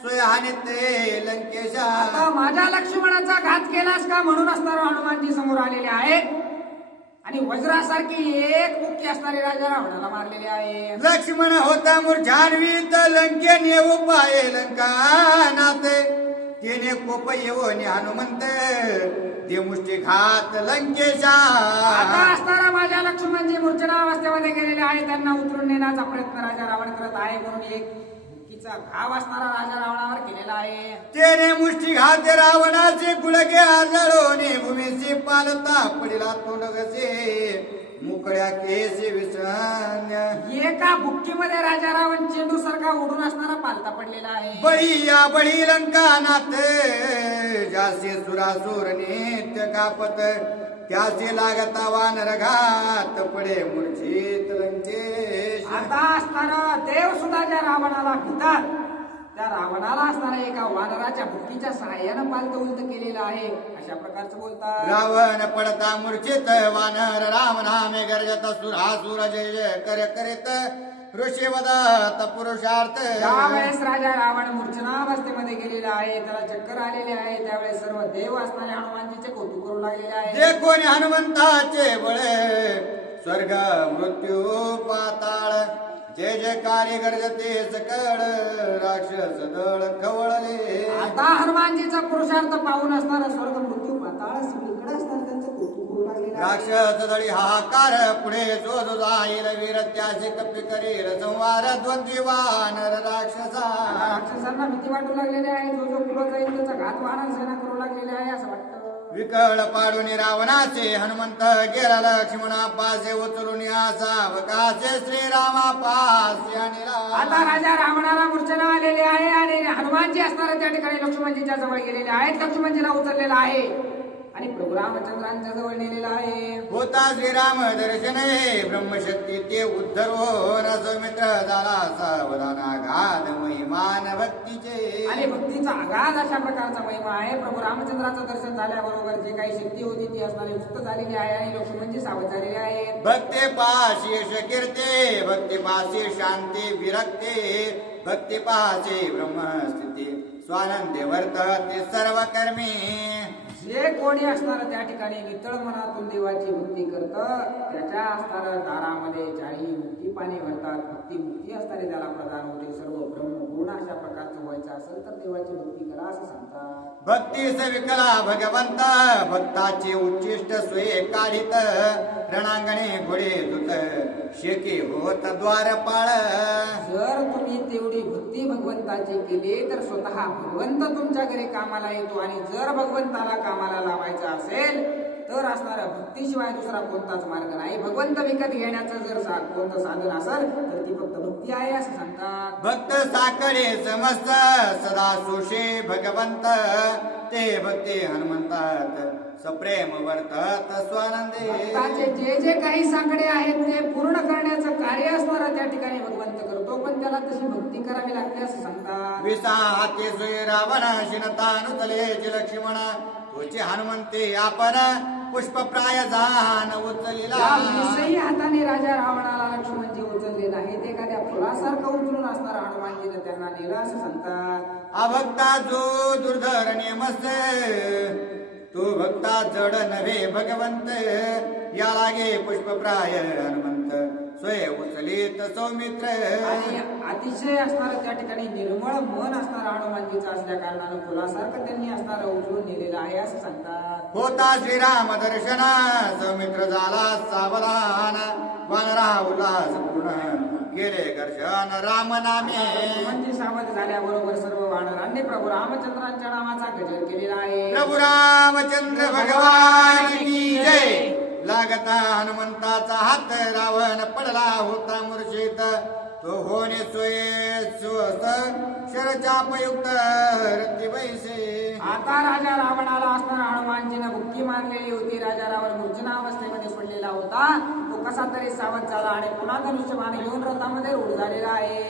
स्वयहानिते लंकेशा. आता माझ्या लक्ष्मणाचा घात केलास का म्हणून असणारा हनुमानजी समोर आलेले आहे आणि वज्रासारखी एक मुक्ती असणारे राजा रावणाला मारलेले आहे. लक्ष्मण होता मूर्छान्वित लंकेन येऊ पाये लंकानात तेने कोप येऊन हनुमंत दे मुष्टी घात लंकेशा. आता असणारा माझ्या लक्ष्मणजी मूर्छनावस्थेमध्ये गेलेले आहे, त्यांना उचलून नेण्याचा प्रयत्न राजा रावण करत आहे म्हणून एक मुक्तीचा घाव असणारा राजा रावणावर केलेला आहे. तेने मुष्टी घात रावणाचे गुडघे आजळोने भूमीची पालता पडिला तोंडगसे मुकड्या केसी विसरण्य. एका बुक्कीमध्ये राजा रावण चेंडू सारखा उडून असणारा पालता पडलेला आहे. बळी या बळी लंकानाथ जासे सुरासुर नित्य कापत त्याचे लागता वानर घात पडे मूर्छित लंकेश. आता असणारा देव सुद्धा ज्या रावणाला भितात त्या रावणाला असणारा एका वानराच्या बुद्धीच्या सहाय्यानं पालत उलट केलेलं आहे अशा प्रकारचं बोलतात. रावण पडता मूर्छित वानर राम नामे गर्जत सुरासुर जय जय कर करीत ऋषी वदत पुरुषार्थ. त्यावेळेस राजा रावण मूर्छनावस्थेमध्ये गेलेला आहे, त्याला चक्कर आलेले आहे. त्यावेळेस सर्व देव असणारे हनुमानजीचे कौतुक करू लागलेले आहे. जे कोणी हनुमंताचे बळे स्वर्ग मृत्यू पाताळ जय जयकारी गर्जते सकळ राक्षस दळ खवळले. आता हनुमानजीचा पुरुषार्थ पाहून असणारा स्वर्ग मृत्यू पाताळ सगळीकडे असणारे त्यांचं कौतुक करू लागलेलं आहे. राक्षस दळी हाहाकार पुढे जो जो जाईल वीर त्याचे कपी करील संवार द्वंद्वी वानर राक्षसा. राक्षसांना भीती वाटू लागलेली आहे. जो जो पुढे जाईल त्याचा घात वानर सेना करू लागलेले आहे असं वाटतं. विकळ पाडून रावणाचे हनुमंत गेला लक्ष्मणा पासे उचलून सावकाचे श्रीरामा पास आता राजा रावणाला मूर्छना आलेले आहे आणि हनुमानजी असणारे त्या ठिकाणी लक्ष्मणजीच्या जवळ गेलेले आहेत. लक्ष्मणजीला उचललेला आहे आणि प्रभू रामचंद्रांच्या जवळ नेलेला आहे. होता श्रीराम दर्शन ब्रह्मशक्ती ते उद्धरो मित्र झाला सावधाना घात महिमान भक्तीचे. आणि भक्तीचा आघात अशा प्रकारचा महिमा आहे. प्रभू रामचंद्राचं दर्शन झाल्याबरोबर जे काही शक्ती होती ती असणारी युक्त झालेली आहे आणि लक्ष्मणजी सावध झालेले आहेत. भक्ती पाशी यश कीर्ते भक्ती पाशी शांती विरक्ते भक्ती पाशी ब्रह्मस्थिती स्वानंदे वर्तते सर्व कर्मी. जे कोणी असणार त्या ठिकाणी नितळ मनातून देवाची भक्ती करतं त्याच्या असणाऱ्या दारामध्ये चारी मुक्ती पाणी भरतात. भक्ती मुक्ती असणारे त्याला प्रदान होते. सर्व ब्रह्म पूर्ण अशा प्रकारचं व्हायचं असेल तर देवाची भक्ती करा असं सांगतात. भक्ती विकला भगवंत भक्ताचे उच्चिष्ट सोये काढित रणांगणे घोडे दूत शेके होत द्वारपाळ. जर तुम्ही तेवढी भक्ती भगवंताची केली तर स्वतः भगवंत तुमच्या घरी कामाला येतो आणि जर भगवंताला कामाला लावायचं असेल तर असणाऱ्या भक्तीशिवाय दुसरा कोणताच मार्ग नाही. भगवंत विकत घेण्याचं जर कोणतं साधन असेल तर ती फक्त भक्ती आहे असं सांगतात. भक्त साकडे समस्त सदा सुशे भगवंत ते भक्ती हनुमंतात सप्रेम वर्तत स्वानंदे. भक्ताचे जे जे काही साकडे आहेत ते पूर्ण करण्याचं कार्य असणारा त्या ठिकाणी भगवंत करतो पण त्याला तशी भक्ती करावी लागते असं सांगतात. विसा हाती सुय रावण शिनतानुतले लक्ष्मण तुझे हनुमंते आपण पुष्प प्राय जान उचलिला. विषयी हाताने राजा रावणाला लक्ष्मणजी उचललेला आहे ते एखाद्या फुलासारखं उचलून असणारा हनुमानजीने त्यांना नेला असं सांगतात. अभक्ता जो दुर्धर नेमस तू भक्ता जड नव्हे भगवंत या लागे पुष्पप्राय हनुमंत स्वय उचलित सौमित्र. आणि अतिशय असणारं त्या ठिकाणी निर्मळ मन असणारा हनुमानजीचा असल्या कारणानं फुलासारखं त्यांनी असणारं उचलून नेलेलं आहे असं सांगतात. होता श्रीराम दर्शन सौमित्र झाला सावधान वनरा उल्हास पूर्ण गेले घर्षण राम नामे. हनुमानजी सावध झाल्याबरोबर सर्व वानरांनी प्रभू रामचंद्रांच्या नावाचा गजर केलेला आहे. प्रभू रामचंद्र भगवान की जय. लागता हनुमंताचा हात रावण पडला होता मूर्छित तो होणे सोये स्वस्त शरचापयुक्त रती वैसे. आता राजा रावणाला असताना हनुमानजीनं बुक्की मारलेली होती. राजा रावण मूर्छनावस्थेमध्ये पडलेला होता. तो कसा तरी सावध झाला आणि पुन्हा धनुष्यबाण घेऊन रथामध्ये रूढ झालेला आहे.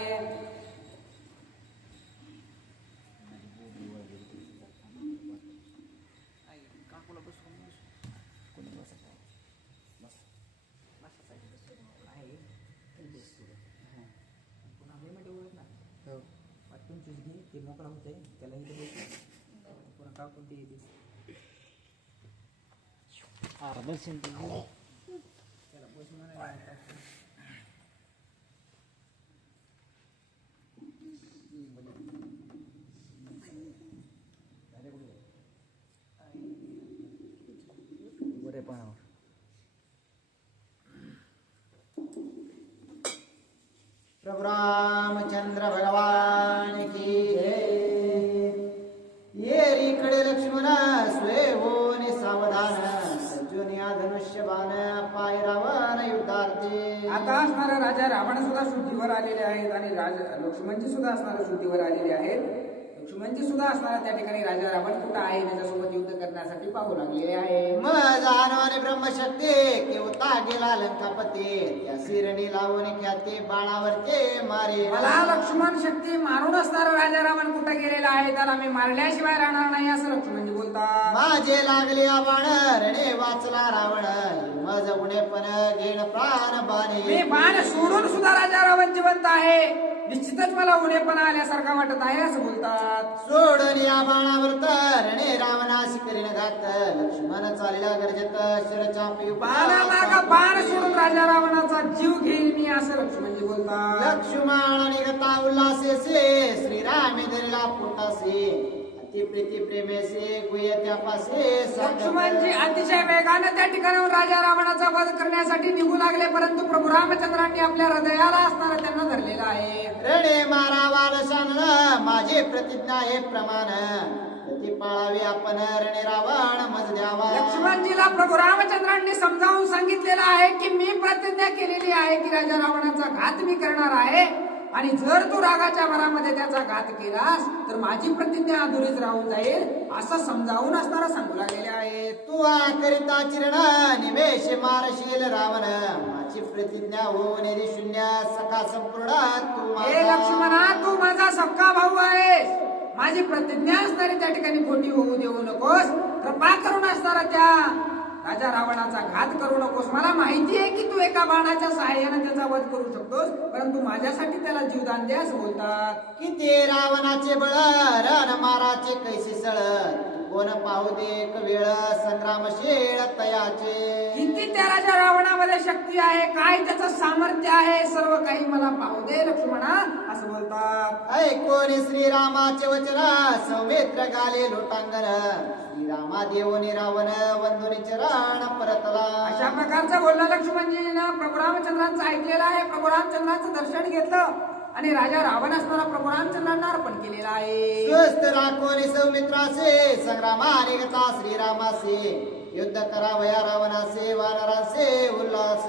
ते मोकळा होतंय त्याला इथे पुन्हा का कोणती येते दर्शन त्याला बसून बरे पाहावर प्रभु रामचंद्र भगवान की जय. ये रिकडे लक्ष्मण स्वय होने सावधान सज्जोनिया धनुष्य बाण पाय रावण युद्धार्थी. आता असणारा राजा रावण सुद्धा शुद्धीवर आलेले आहेत आणि राजा लक्ष्मणजी सुद्धा असणारा शुद्धीवर आलेले आहेत. लक्ष्मणजी सुद्धा असणारा त्या ठिकाणी राजा रावण कुठं आहे त्याच्यासोबत युद्ध करण्यासाठी पाहू लागलेले आहे. मग जाणवाने ब्रह्मशक्ती केवता गेला लंकापती त्या शिरणी लावून ख्याती बाणावरचे मारे. मला लक्ष्मण शक्ती मारून असणारा राजा रावण कुठे गेलेला आहे त्याला मी मारल्याशिवाय राहणार नाही असं लक्ष्मणजी बोलतात. माझे लागले बाण रणे वाचला रावण मज उणे पण घेण प्राण मी बाणे. बाण सोडून सुद्धा राजा रावण जिवंत आहे. निश्चितच मला उणेपणा आल्यासारखा वाटत आहे असं बोलतात. सोडून या बाणावर रणे रावणाशी करीन घात लक्ष्मण चालला गरजेत शिरचापी बाणामागा बाण सोडून राजा रावणाचा जीव घेईल मी असं लक्ष्मणजी बोलतात. लक्ष्मण निघता उल्हासेसे श्रीरामे धरला पोटासे अति प्रीती प्रेमेसे गुय त्यापासे. लक्ष्मणजी अतिशय वेगाने त्या ठिकाणाहून राजा रावणाचा वध करण्यासाठी निघू लागले परंतु प्रभू रामचंद्रांनी आपल्या हृदयाला असणारा त्यांना धरलेला आहे. रणे मारा वालशान माझे प्रतिज्ञा हे प्रमाण प्रति पाळावे आपण रणे रावण मज द्यावा. लक्ष्मणजीला प्रभू रामचंद्रांनी समजावून सांगितलेलं आहे की मी प्रतिज्ञा केलेली आहे की राजा रावणाचा घात मी करणार आहे आणि जर तू रागाच्या भरामध्ये त्याचा घात केलास तर माझी प्रतिज्ञा अधुरीच राहून जाईल असं समजावून असणारा सांगू लागलेले आहे. तू करिता चिरण निमेष मारशील रावण माझी प्रतिज्ञा होऊन शून्य सखा संपूर्ण तू हे माझा. लक्ष्मणा तू माझा सक्का भाऊ आहेस. माझी प्रतिज्ञा असणारी त्या ठिकाणी खोटी होऊ देऊ नकोस. कृपा करून असणारा त्या राजा रावणाचा घात करू नकोस. मला माहिती आहे की तू एका बाणाच्या सहाय्याने त्याचा वध करू शकतोस परंतु माझ्यासाठी त्याला जीवदान दे असं बोलतात. किती रावणाचे बळ रण माराचे कैसे सळ कोण पाहू दे एक वेळ संग्राम शेळ तयाचे. किती त्या राजा रावणामध्ये शक्ती आहे काय त्याचं सामर्थ्य आहे सर्व काही मला पाहू दे लक्ष्मणा असं बोलतात. ऐकोनी श्रीरामाचे वचन सौमित्र गाले लोटांगण श्रीरामा देवोनी रावण वंदुनी चरण परतला. अशा प्रकारचं बोलणं लक्ष्मणजीनं प्रभू रामचंद्रांचं ऐकलेलं आहे. प्रभू रामचंद्रांचं दर्शन घेतलं आणि राजा रावण असणारा प्रभू रामचंद्रांना अर्पण केलेला आहे. स्वस्थ राखोनी सौमित्रासे संग्रामा निघता श्रीरामासे युद्ध करावया रावणासे वानरासे उल्हास.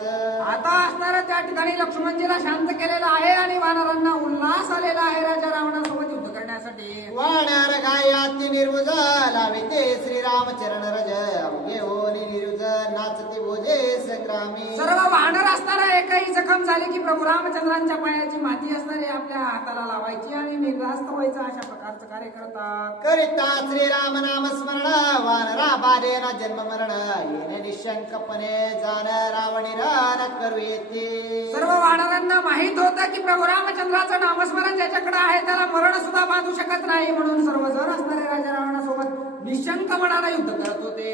आता असणारा त्या ठिकाणी लक्ष्मणजीला शांत केलेला आहे आणि वानरांना उल्हास आलेला आहे राजा रावणासोबत युद्ध करण्यासाठी. वानर गायाती निर्वुज लाविते श्रीराम चरण रज अवघे होनी निर्वुज नाचते भोजे संग्रामी. सर्व वानर असणारा एकही जखम झाली की प्रभू रामचंद्रांच्या पायाची माती असणारी आपल्या हाताला लावायची आणि निर्धास्त व्हायचं अशा प्रकारचं कार्य करतात. करिता श्रीराम नाम स्मरण वानरा बाधेना जन्म मरण येणे निशंकपणे जाण रावणी रण करू येते. सर्व वानरांना माहित होतं की प्रभू रामचंद्राचं नामस्मरण ज्याच्याकडे आहे त्याला मरण सुद्धा बांधू शकत नाही म्हणून सर्वजण असणारे राजा रावणासोबत निशंक मनाला युद्ध करत होते.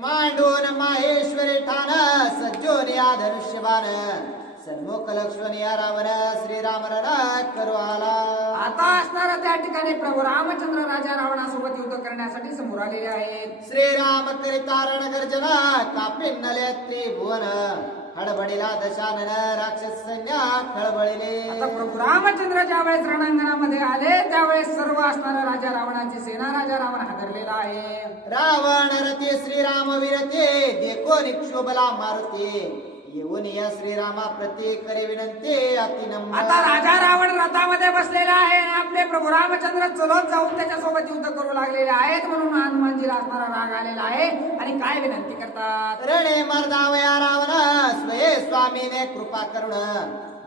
मांडून माहेश्वरी ठाण सज्जोन या धनुष्यबाण सन्मुख लक्ष्मण या रावण श्रीराम रण करू आला. आता असणारा त्या ठिकाणी प्रभू रामचंद्र राजा रावणासोबत युद्ध करण्यासाठी समोर आलेले आहेत. श्रीराम करिता रण गर्जना कापिन्नले त्रिभुवन हडबडीला दशानन राक्षस सैन्य खळबळिले. आता प्रभू रामचंद्र ज्या वेळेस रणांगणामध्ये आले त्यावेळेस सर्व असणारा राजा रावणाची सेना राजा रावण हादरलेला आहे. रावण रते श्रीराम वीरते देखो निक्षोभला मारुती येऊन या श्रीरामा प्रती करे विनंती अतिनम्र. आता राजा रावण रथामध्ये बसलेला आहे आणि आपले प्रभू रामचंद्र चलत जाऊन त्याच्यासोबत युद्ध करू लागलेले आहेत, म्हणून हनुमानजीला असणारा राग आलेला आहे. आणि काय विनंती करतात? रणे मर्दावया रावण स्वये स्वामीने कृपा करुण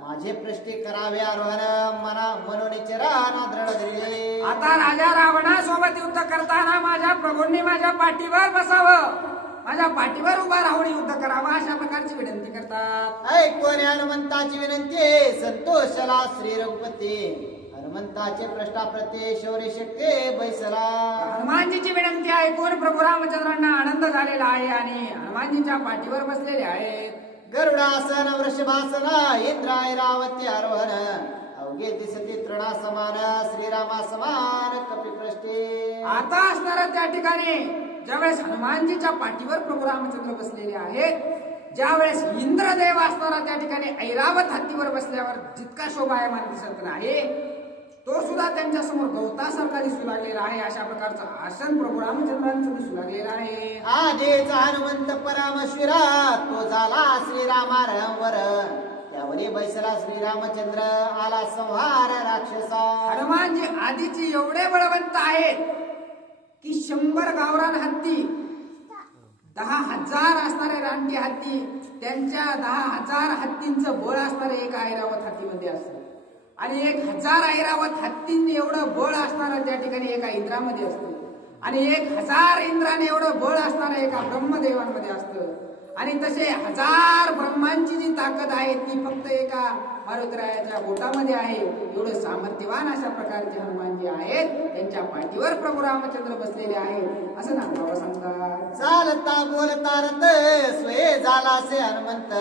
माझे पृष्ठी करावे आरोहण मना मनोनिचराना दृढ धरिले. आता राजा रावणासोबत युद्ध करताना माझ्या प्रभूंनी माझ्या पाठीवर बसावं, माझ्या पाठीवर उभा राहून युद्ध करावं, अशा प्रकारची विनंती करतात. ऐकून हनुमंताची विनंती संतोषला श्री रघुपती. हनुमंताचे पृष्ठाप्रती शौर्य शक्ती बैसला. हनुमानजीची विनंती ऐकून प्रभू रामचंद्रांना आनंद झालेला आहे आणि हनुमानजीच्या पाठीवर बसलेले आहेत. गरुडासन वृषभासन इंद्राय रावती आरोहण अवघे दिसती तृणा समान श्रीरामा समान कपिपृष्ठे. आता असणारा त्या ठिकाणी ज्यावेळेस हनुमानजीच्या पाठीवर प्रभू रामचंद्र बसलेले आहेत, ज्यावेळेस इंद्रदेव असणारा त्या ठिकाणी ऐरावत हत्तीवर बसल्यावर जितका शोभायमान दिसत नाही, तो सुद्धा त्यांच्या समोर गवतासारखा दिसू लागलेला आहे. अशा प्रकारचं आसन प्रभू रामचंद्रांचं दिसू लागलेलं आहे. आधीचा हनुमंत परमेश्वरा तो झाला श्रीरामावर. त्यावरी बैसला श्रीरामचंद्र आला संहार राक्षसा. हनुमानजी आधीची एवढे बळवंत आहेत की 100 गावरान हत्ती, 10,000 असणारे रानटी हत्ती, त्यांच्या 10,000 हत्तींचं बळ असणारे एक ऐरावत हत्तीमध्ये असतं आणि 1,000 ऐरावत हत्तींनी एवढं बळ असणारं त्या ठिकाणी एका इंद्रामध्ये असतं आणि 1,000 इंद्राने एवढं बळ असणारं एका ब्रह्मदेवांमध्ये असतं. आणि तसे 1000 ब्रह्मांची जी ताकद आहे ती फक्त एका मारुतरायाच्या बोटामध्ये आहे. एवढं सामर्थ्यवान अशा प्रकारचे हनुमानजी आहेत, त्यांच्या पाठीवर प्रभू रामचंद्र बसलेले आहेत असं नामदेव सांगतात. चालता बोलता रथ स्वये झाला से हनुमंत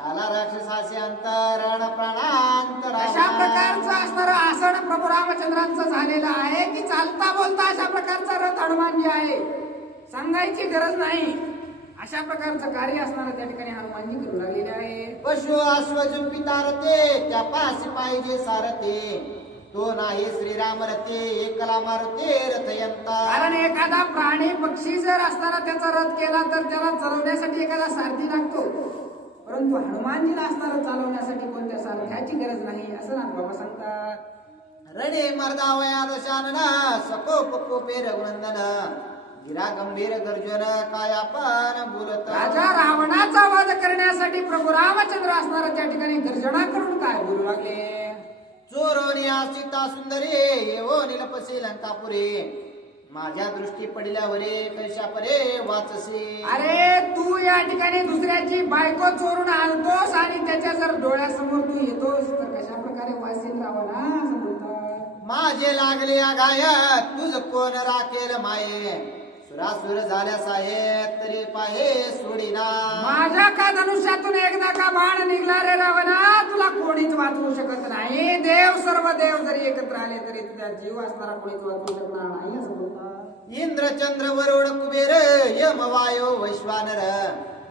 आला राक्षसाचे अंतरण प्राणांतर. अशा प्रकारचं असणारं आसन प्रभू रामचंद्रांचं झालेलं आहे की चालता बोलता अशा प्रकारचा रथ हनुमानजी आहे, सांगायची गरज नाही. अशा प्रकारचं कार्य असणारं त्या ठिकाणी हनुमानजी करू लागलेले आहे. पशु अश्व जुंपिता रथे त्या पाशी पाहिजे सारथे तो नाही श्रीराम रथे एकला मारुते रथयंता. कारण एखादा प्राणी पक्षी जर असताना त्याचा रथ केला तर त्याला चालवण्यासाठी एखादा सारथी लागतो, परंतु हनुमानजीला असणारं चालवण्यासाठी कोणत्या सारथ्याची गरज नाही असं नामबाबा सांगतात. रणे मर्दावया दोषानना सकोप कोपे रघुनंदन गिरा गंभीर गर्जन काय आपण बोलत. राजा रावणाचा वध करण्यासाठी प्रभू रामचंद्र असणारा त्या ठिकाणी गर्जना करून काय बोलू लागले? चोरोनिया सीता सुंदरी येवो निलपसी लंकापुरी माझ्या दृष्टी पडल्यावरे कैशापरे वाचसी. अरे तू या ठिकाणी दुसऱ्याची बायको चोरून आणतोस आणि त्याच्या जर डोळ्यासमोर तू येतोस तर कशा प्रकारे वाचेल रावणा असं बोलतात. माझे लागले आघायात तुझ कोण राखेल माये सुरासुर झाल्यास आहे तरी पाहे सोडीना. माझ्या का धनुष्यातून एकदा का बाण निघला रे रावणा, तुला कोणीच वाचवू शकत नाही. देव सर्व देव जरी एकत्र आले तरी तुझा जीव असणारा कोणीच वाचवू शकणार नाही असं बोलतात. इंद्र चंद्र वरुड कुबेर यम वायो वैश्वानर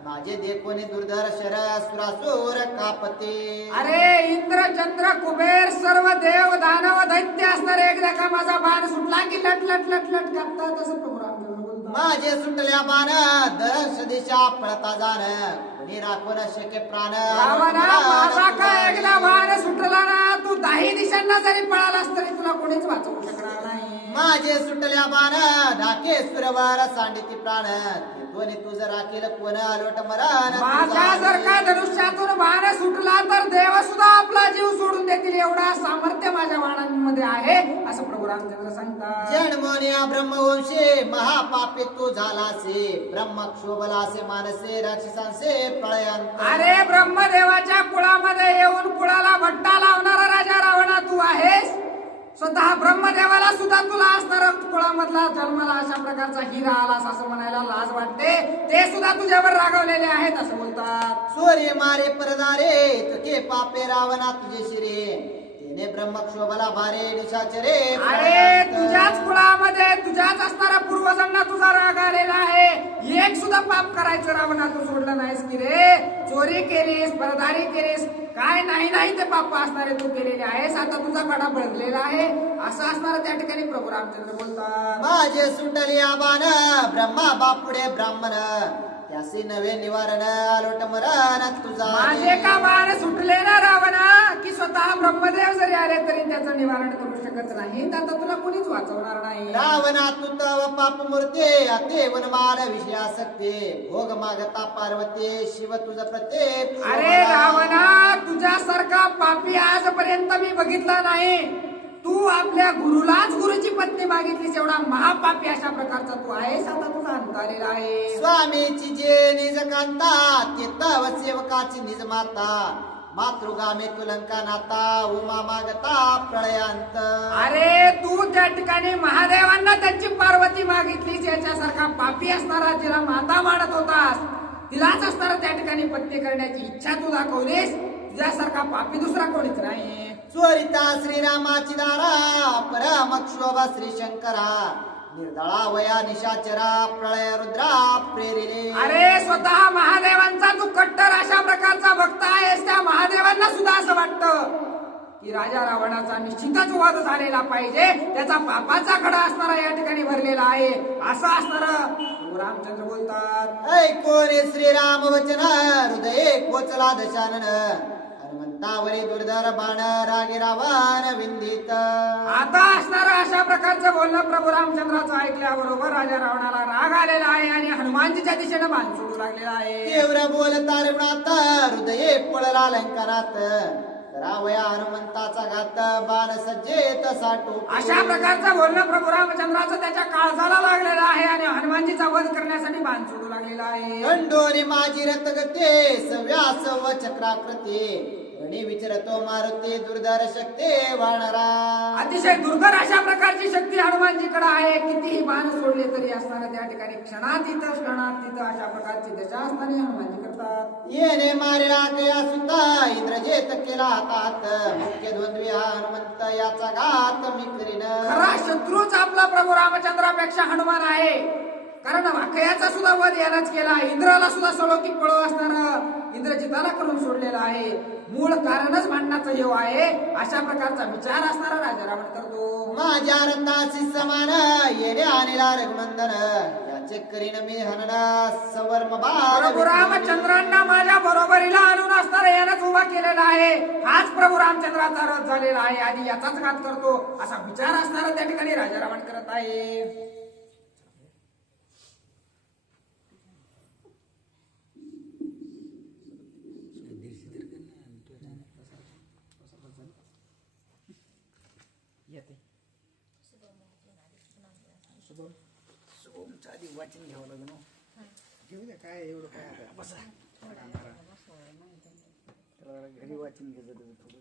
माझे देखोने दुर्धर शर सुरासुर कापते. अरे इंद्र चंद्र कुबेर सर्व देव दानव दैत्य असणारे एकदा का माझा बाण सुटला की लट लट लट लट कापतात असं प्रभू रामचंद्र बोलतात. माझे सुटल्या बाण दश दिशा पळता जाण कोणी राखून शके प्राण. रावणा माझा का एकदा बाण सुटला ना, तू 10 दिशांना जरी पळालास तरी तुला कोणीच वाचवू शकणार नाही. माझे सुटल्या बाण ढाके सुरवर सांडिती प्राण दोन्ही तुझ राखेल कोण आलोट मरण. माझ्या जर का धनुष्यातून बाण सुटला तर देव सुद्धा आपला जीव सोडून देतील एवढा सामर्थ्य माझ्या बाणांमध्ये आहे असं प्रभू रामचंद्र सांगतात. जन्मोनिया ब्रह्मवंशे महापापी तू झालासे ब्रह्म क्षोभलासे मानसे राक्षसांसे प्रळयंत. अरे ब्रह्मदेवाच्या कुळामध्ये येऊन कुळाला भट्टा लावणारा राजा रावणा तू आहेस. स्वतः ब्रह्मदेवाला सुद्धा तुला असणारा कुळामधला जन्माला अशा प्रकारचा हिरा आलास असं म्हणायला लाज वाटते. ते सुद्धा तुझ्यावर रागवलेले आहेत असं बोलतात. सूर्य मारे परदारे तुके पापे रावणा तुझे शिरे तेने ब्रह्मक्षोभला भारे निशाचरे. अरे तुझ्याच कुळामध्ये तुझ्याच असणारा पूर्वजांना तुझा राग आलेला आहे. एक सुद्धा पाप करायचं रावणा तू सोडलं नाहीस की रे. चोरी केलीस, परदारी केलीस, काय नाही नाही ते पाप असणारे तू केलेले आहेस. आता तुझा कडा बळगलेला आहे असं असणारं त्या ठिकाणी प्रभू रामचंद्र बोलतात. माझे सुंडली आबान ब्रह्मा बापुडे ब्राह्मण त्यासी नवे निवारण आलोट मरण तुझा माझे का बाण सुटले ना रावणा की स्वतः ब्रह्मदेव जरी आले तरी त्याचं निवारण करू शकत नाही आता तुला कुणीच वाचवणार नाही. रावणा तू तव पाप मूर्ते अते वनमाल विषयासक्ते भोग मागता पार्वती शिव तुझ प्रत्येक अरे रावणा तुझ्यासारखा पापी आजपर्यंत मी बघितला नाही. तू आपल्या गुरुलाच गुरुची पत्नी मागितलीस एवढा महापापी अशा प्रकारचा तू आहेस. आता तुझा अंत आलेला आहे. स्वामीची जे निज कांता ते तव सेवकाची निज माता मातृगामे तुलंका नाता उमा मागता प्रळयांत. अरे तू त्या ठिकाणी महादेवांना त्यांची पार्वती मागितलीस. याच्यासारखा पापी असणारा जिला माता मानत होतास तिलाच असणारा त्या ठिकाणी पत्नी करण्याची इच्छा तू दाखवलीस. तुझ्यासारखा पापी दुसरा कोणीच नाही. चोरिता श्रीरामाची दारा परमक्षोभा श्री शंकरा निर्दळा वया निशाचरा प्रळय रुद्रा प्रेरिले. अरे स्वतः महादेवांचा तू कट्टर अशा प्रकारचा भक्त आहेस. त्या महादेवांना सुद्धा असं वाटतं की राजा रावणाचा निश्चितच वध झालेला पाहिजे. त्याचा पापाचा खडा असणारा या ठिकाणी भरलेला आहे असं असणार. रामचंद्र बोलतात ऐकोने श्रीराम वचन हृदये कोचला दशानन हनुमंतावरी दुर्धर बाण रागे रावण विंदित. आता असणारा अशा प्रकारचं बोलणं प्रभू रामचंद्राचं ऐकल्याबरोबर राजा रावणाला राग आलेला आहे आणि हनुमानजीच्या दिशेने बाण सोडू लागलेला आहे. तीव्र बोलता रिवणात हृदये पळला अलंकारात करावया हनुमंताचा घात बाण सज्जेत साठू. अशा प्रकारचं बोलणं प्रभू रामचंद्राचं त्याच्या काळजाला लागलेलं आहे आणि हनुमानजीचा वध करण्यासाठी बाण सोडू लागलेला आहे. खंडोनी माझी रथगते सव्यास व चक्राकृती गणी विचरतो मारुती दुर्धर शक्ती वाणरा. अतिशय दुर्धर अशा प्रकारची शक्ती हनुमानजीकडे आहे. कितीही बाण सोडले तरी असणारा त्या ठिकाणी क्षणात तिथं अशा प्रकारची दशा असताना हनुमानजी करतात. येणे मारिला कया सुद्धा इंद्रजेत केला हातात मुख्य द्वंद्वी हा हनुमंत याचा घात मी करीन. खरा शत्रूच आपला प्रभू रामचंद्रापेक्षा हनुमान आहे. कारण वाकयाचा सुद्धा वध यालाच केला. इंद्राला सुद्धा सळोकी पळो असणार इंद्रजिताला करून सोडलेला आहे. मूळ कारणच भांडणाचं हेव आहे. अशा प्रकारचा विचार असणारा राजा रावण करतो. माझ्या रथाशी समान येणे आणला रघुनंदन याचे करीन मी हनन सवर्म प्रभू रामचंद्रांना माझ्या बरोबरीला आणून असणारा यानंच उभा केलेला आहे. हाच प्रभू रामचंद्राचा रथ झालेला आहे आणि याचाच घात करतो असा विचार असणारा त्या ठिकाणी राजा रावण करत आहे. वाचन घ्यावं लागेल. घेऊ द्या काय एवढं काय आता बसा घरी वाचन घ्यायचं थोडं